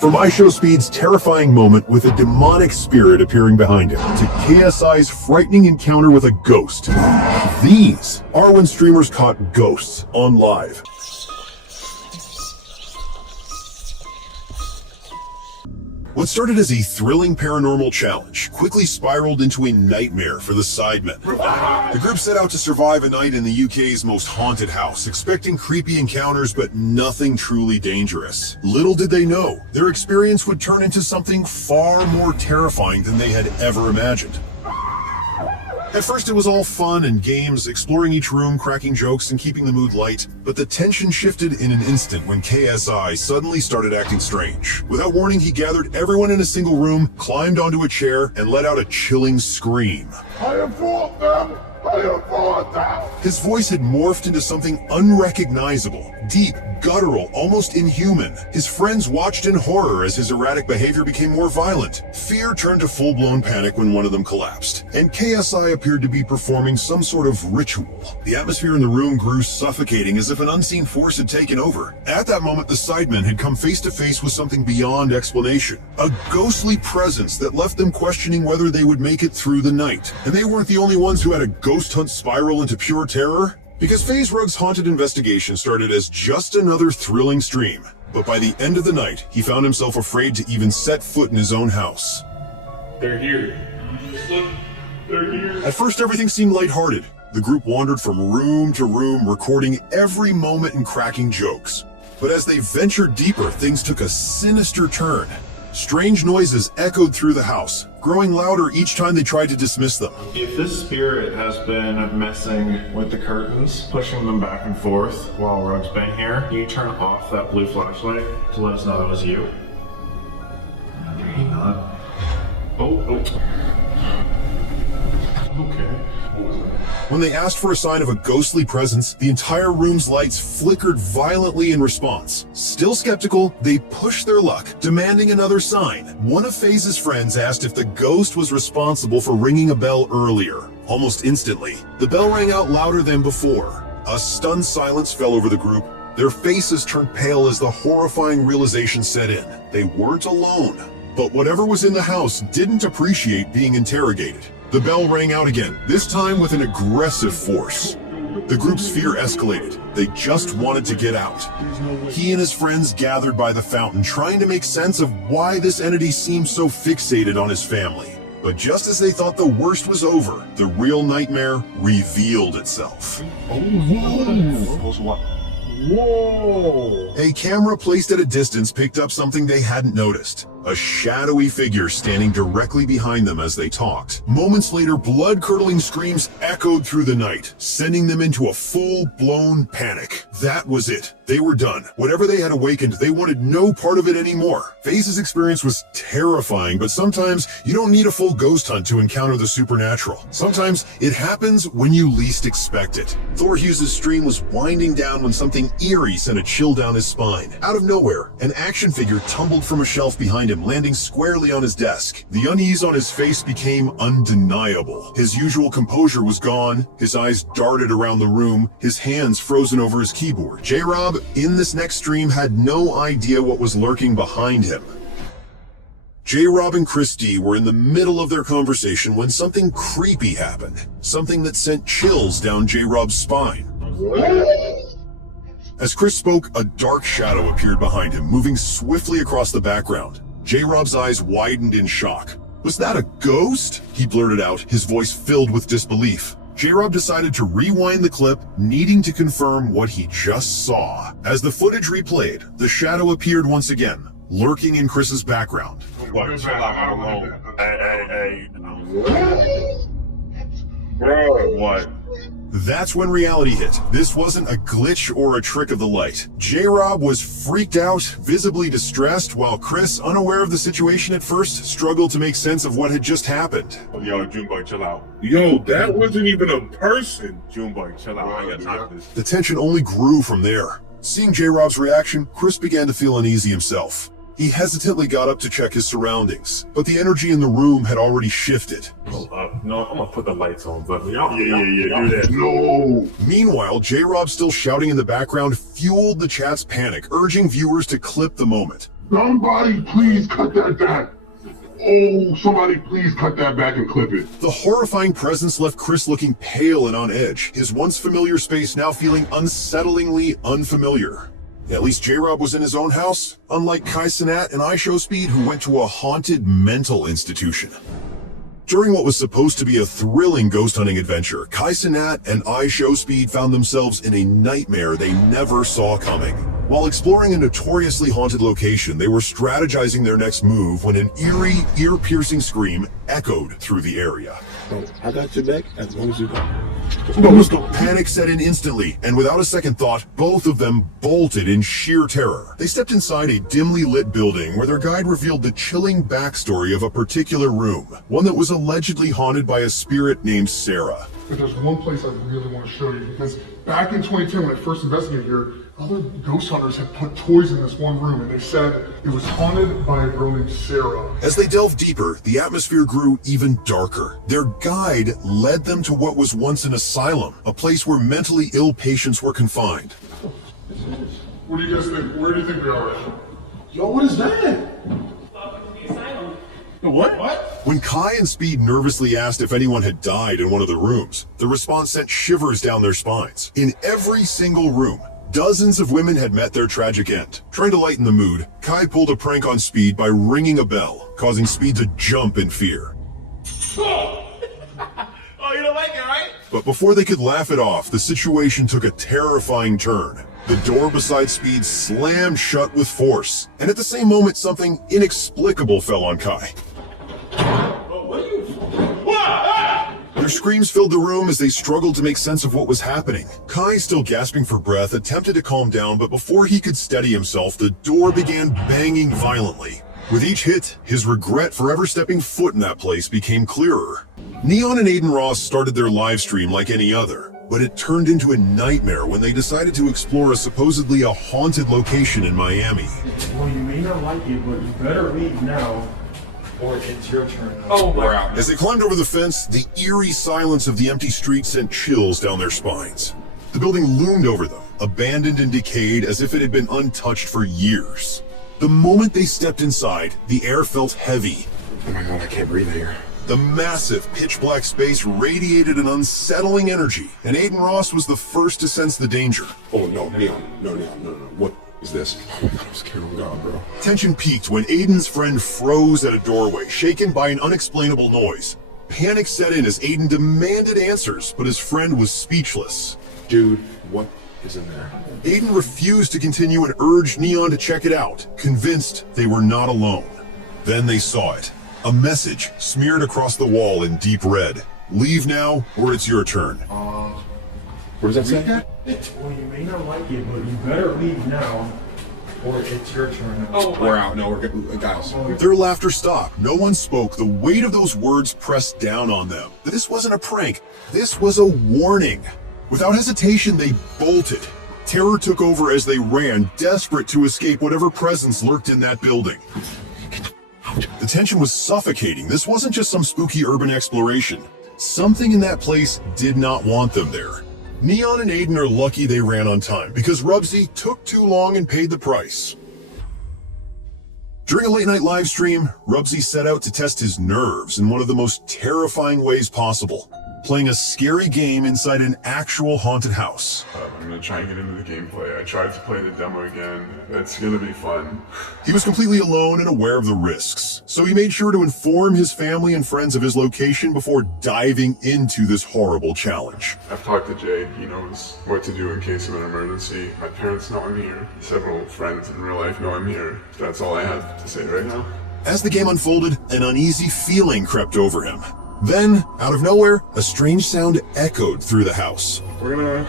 From iShowSpeed's terrifying moment with a demonic spirit appearing behind him, to KSI's frightening encounter with a ghost, these are when streamers caught ghosts on live. What started as a thrilling paranormal challenge quickly spiraled into a nightmare for the Sidemen. The group set out to survive a night in the UK's most haunted house, expecting creepy encounters but nothing truly dangerous. Little did they know, their experience would turn into something far more terrifying than they had ever imagined. At first it was all fun and games, exploring each room, cracking jokes, and keeping the mood light, but the tension shifted in an instant when KSI suddenly started acting strange. Without warning, he gathered everyone in a single room, climbed onto a chair, and let out a chilling scream. I have fought them! I have fought them! His voice had morphed into something unrecognizable, deep, guttural, almost inhuman. His friends watched in horror as his erratic behavior became more violent. Fear turned to full-blown panic when one of them collapsed, and KSI appeared to be performing some sort of ritual. The atmosphere in the room grew suffocating as if an unseen force had taken over. At that moment, the Sidemen had come face to face with something beyond explanation. A ghostly presence that left them questioning whether they would make it through the night. And they weren't the only ones who had a ghost hunt spiral into pure terror. Because FaZe Rug's haunted investigation started as just another thrilling stream, but by the end of the night, he found himself afraid to even set foot in his own house. They're here. They're here. At first, everything seemed lighthearted. The group wandered from room to room, recording every moment and cracking jokes. But as they ventured deeper, things took a sinister turn. Strange noises echoed through the house, growing louder each time they tried to dismiss them. If this spirit has been messing with the curtains, pushing them back and forth while Rug's been here, can you turn off that blue flashlight to let us know that was you? Maybe not. Oh. Okay. When they asked for a sign of a ghostly presence, the entire room's lights flickered violently in response. Still skeptical, they pushed their luck, demanding another sign. One of FaZe's friends asked if the ghost was responsible for ringing a bell earlier. Almost instantly, the bell rang out louder than before. A stunned silence fell over the group. Their faces turned pale as the horrifying realization set in. They weren't alone. But whatever was in the house didn't appreciate being interrogated. The bell rang out again, this time with an aggressive force. The group's fear escalated. They just wanted to get out. He and his friends gathered by the fountain, trying to make sense of why this entity seemed so fixated on his family. But just as they thought the worst was over, the real nightmare revealed itself. Whoa! A camera placed at a distance picked up something they hadn't noticed. A shadowy figure standing directly behind them as they talked. Moments later, blood-curdling screams echoed through the night, sending them into a full-blown panic. That was it. They were done. Whatever they had awakened, they wanted no part of it anymore. FaZe's experience was terrifying, but sometimes you don't need a full ghost hunt to encounter the supernatural. Sometimes it happens when you least expect it. Thor Hughes' stream was winding down when something eerie sent a chill down his spine. Out of nowhere, an action figure tumbled from a shelf behind him, landing squarely on his desk. The unease on his face became undeniable. His usual composure was gone, his eyes darted around the room, his hands frozen over his keyboard. J-Rob, in this next stream, had no idea what was lurking behind him. J-Rob and Chris D were in the middle of their conversation when something creepy happened. Something that sent chills down J-Rob's spine. As Chris spoke, a dark shadow appeared behind him, moving swiftly across the background. J-Rob's eyes widened in shock. Was that a ghost? He blurted out, his voice filled with disbelief. J-Rob decided to rewind the clip, needing to confirm what he just saw. As the footage replayed, the shadow appeared once again, lurking in Chris's background. Hey. Bro, what? That's when reality hit. This wasn't a glitch or a trick of the light. J-Rob was freaked out, visibly distressed, while Chris, unaware of the situation at first, struggled to make sense of what had just happened. Yo, Junebug, chill out. Yo, that wasn't even a person. Junebug, chill out. I got time for this. The tension only grew from there. Seeing J-Rob's reaction, Chris began to feel uneasy himself. He hesitantly got up to check his surroundings, but the energy in the room had already shifted. No, I'm gonna put the lights on, but Do that. No. Meanwhile, J-Rob, still shouting in the background, fueled the chat's panic, urging viewers to clip the moment. Somebody please cut that back. Oh, somebody please cut that back and clip it. The horrifying presence left Chris looking pale and on edge, his once familiar space now feeling unsettlingly unfamiliar. At least J-Rob was in his own house, unlike Kai Cenat and iShowSpeed, who went to a haunted mental institution. During what was supposed to be a thrilling ghost hunting adventure, Kai Cenat and iShowSpeed found themselves in a nightmare they never saw coming. While exploring a notoriously haunted location, they were strategizing their next move when an eerie, ear-piercing scream echoed through the area. Oh, I got your back as long as you go. Let's go. Panic set in instantly, and without a second thought, both of them bolted in sheer terror. They stepped inside a dimly lit building where their guide revealed the chilling backstory of a particular room, one that was allegedly haunted by a spirit named Sarah. But there's one place I really want to show you, because back in 2010 when I first investigated here, other ghost hunters had put toys in this one room, and they said it was haunted by a girl named Sarah. As they delved deeper, the atmosphere grew even darker. Their guide led them to what was once an asylum, a place where mentally ill patients were confined. What do you guys think? Where do you think we are at? Yo, what is that? What? When Kai and Speed nervously asked if anyone had died in one of the rooms, the response sent shivers down their spines. In every single room, dozens of women had met their tragic end. Trying to lighten the mood, Kai pulled a prank on Speed by ringing a bell, causing Speed to jump in fear. Oh, you don't like it, right? But before they could laugh it off, the situation took a terrifying turn. The door beside Speed slammed shut with force, and at the same moment, something inexplicable fell on Kai. Their screams filled the room as they struggled to make sense of what was happening. Kai, still gasping for breath, attempted to calm down, but before he could steady himself, the door began banging violently. With each hit, his regret for ever stepping foot in that place became clearer. N3on and Adin Ross started their live stream like any other, but it turned into a nightmare when they decided to explore a supposedly haunted location in Miami. Well, you may not like it, but you better leave now, or it's your turn. Oh, we're out. As they climbed over the fence, the eerie silence of the empty street sent chills down their spines. The building loomed over them, abandoned and decayed as if it had been untouched for years. The moment they stepped inside, the air felt heavy. Oh my god, I can't breathe here. The massive, pitch-black space radiated an unsettling energy, and Adin Ross was the first to sense the danger. Oh no, N3on. No. What is this? Oh my god, I'm scared. Oh god, bro. Tension peaked when Aiden's friend froze at a doorway, shaken by an unexplainable noise. Panic set in as Adin demanded answers, but his friend was speechless. Dude, what is in there? Adin refused to continue and urged N3on to check it out, convinced they were not alone. Then they saw it. A message smeared across the wall in deep red. Leave now, or it's your turn. What does that say? Well, you may not like it, but you better leave now, or it's your turn. Oh, We're out. No, we're good. Guys. Their laughter stopped. No one spoke. The weight of those words pressed down on them. This wasn't a prank. This was a warning. Without hesitation, they bolted. Terror took over as they ran, desperate to escape whatever presence lurked in that building. The tension was suffocating. This wasn't just some spooky urban exploration. Something in that place did not want them there. N3on and Adin are lucky they ran on time, because Rubsy took too long and paid the price. During a late-night live stream, Rubsy set out to test his nerves in one of the most terrifying ways possible, playing a scary game inside an actual haunted house. I'm gonna try and get into the gameplay. I tried to play the demo again. It's gonna be fun. He was completely alone and aware of the risks, so he made sure to inform his family and friends of his location before diving into this horrible challenge. I've talked to Jay. He knows what to do in case of an emergency. My parents know I'm here. Several friends in real life know I'm here. That's all I have to say right now. As the game unfolded, an uneasy feeling crept over him. Then, out of nowhere, a strange sound echoed through the house. We're gonna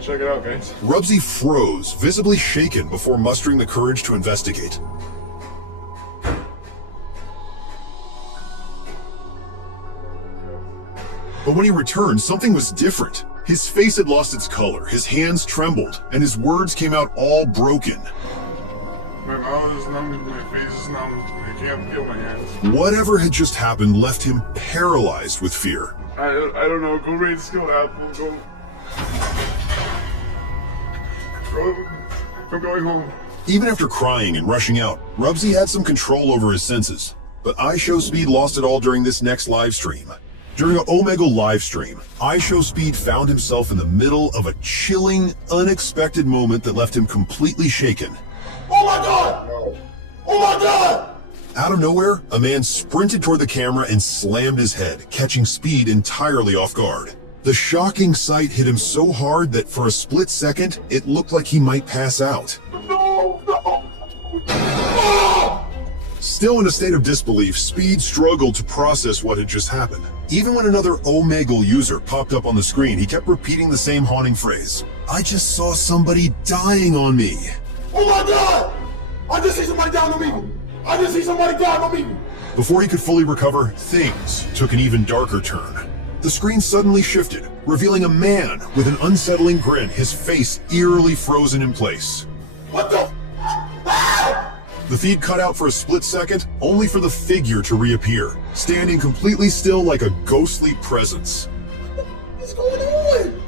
check it out, guys. Rubsy froze, visibly shaken before mustering the courage to investigate. But when he returned, something was different. His face had lost its color, his hands trembled, and his words came out all broken. My mouth is numb, my face is numb. I can't feel my hands. Whatever had just happened left him paralyzed with fear. I don't know. Go raid skill apple. Go. I'm going home. Even after crying and rushing out, Rubsy had some control over his senses. But iShowSpeed lost it all during this next live stream. During an Omegle live stream, iShowSpeed found himself in the middle of a chilling, unexpected moment that left him completely shaken. Oh my God! Oh my God! Out of nowhere, a man sprinted toward the camera and slammed his head, catching Speed entirely off guard. The shocking sight hit him so hard that for a split second, it looked like he might pass out. Still in a state of disbelief, Speed struggled to process what had just happened. Even when another Omegle user popped up on the screen, he kept repeating the same haunting phrase. I just saw somebody dying on me. Oh my God! I just see somebody down on me! I just see somebody down on me! Before he could fully recover, things took an even darker turn. The screen suddenly shifted, revealing a man with an unsettling grin, his face eerily frozen in place. What the? The feed cut out for a split second, only for the figure to reappear, standing completely still like a ghostly presence. What's going on?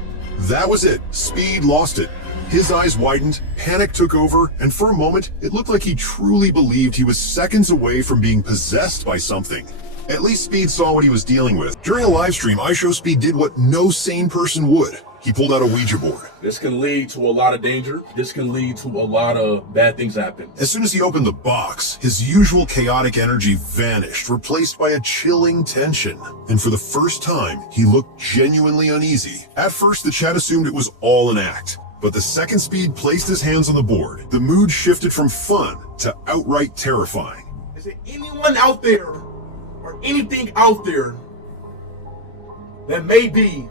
That was it. Speed lost it. His eyes widened, panic took over, and for a moment, it looked like he truly believed he was seconds away from being possessed by something. At least Speed saw what he was dealing with. During a live stream, iShowSpeed did what no sane person would. He pulled out a Ouija board. This can lead to a lot of danger. This can lead to a lot of bad things happen. As soon as he opened the box, his usual chaotic energy vanished, replaced by a chilling tension. And for the first time, he looked genuinely uneasy. At first, the chat assumed it was all an act. But the second Speed placed his hands on the board, the mood shifted from fun to outright terrifying. Is there anyone out there, or anything out there, that may be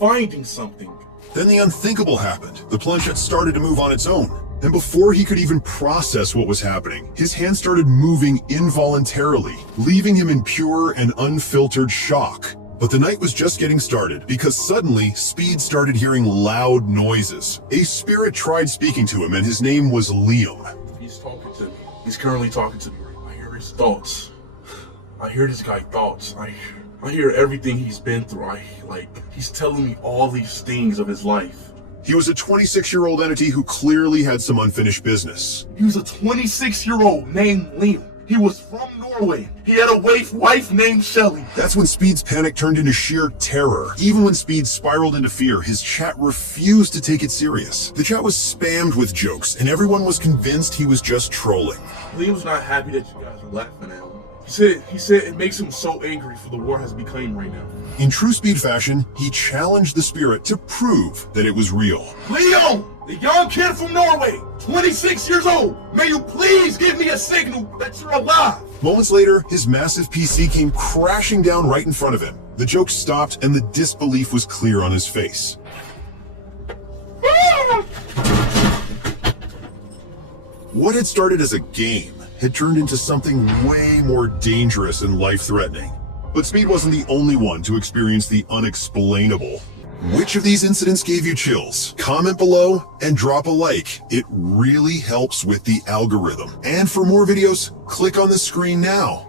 finding something? Then the unthinkable happened. The planchette started to move on its own. And before he could even process what was happening, his hand started moving involuntarily, leaving him in pure and unfiltered shock. But the night was just getting started, because suddenly, Speed started hearing loud noises. A spirit tried speaking to him, and his name was Liam. He's talking to me. He's currently talking to me right now. I hear his thoughts. I hear this guy's thoughts. I hear everything he's been through. He's telling me all these things of his life. He was a 26-year-old entity who clearly had some unfinished business. He was a 26-year-old named Liam. He was from Norway. He had a wife named Shelly. That's when Speed's panic turned into sheer terror. Even when Speed spiraled into fear, his chat refused to take it serious. The chat was spammed with jokes, and everyone was convinced he was just trolling. Liam's not happy that you guys are laughing at him. He said it makes him so angry for the war has become right now. In true Speed fashion, he challenged the spirit to prove that it was real. Leon, the young kid from Norway, 26 years old, may you please give me a signal that you're alive. Moments later, his massive PC came crashing down right in front of him. The joke stopped and the disbelief was clear on his face. What had started as a game had turned into something way more dangerous and life-threatening. But Speed wasn't the only one to experience the unexplainable. Which of these incidents gave you chills? Comment below and drop a like. It really helps with the algorithm. And for more videos, click on the screen now.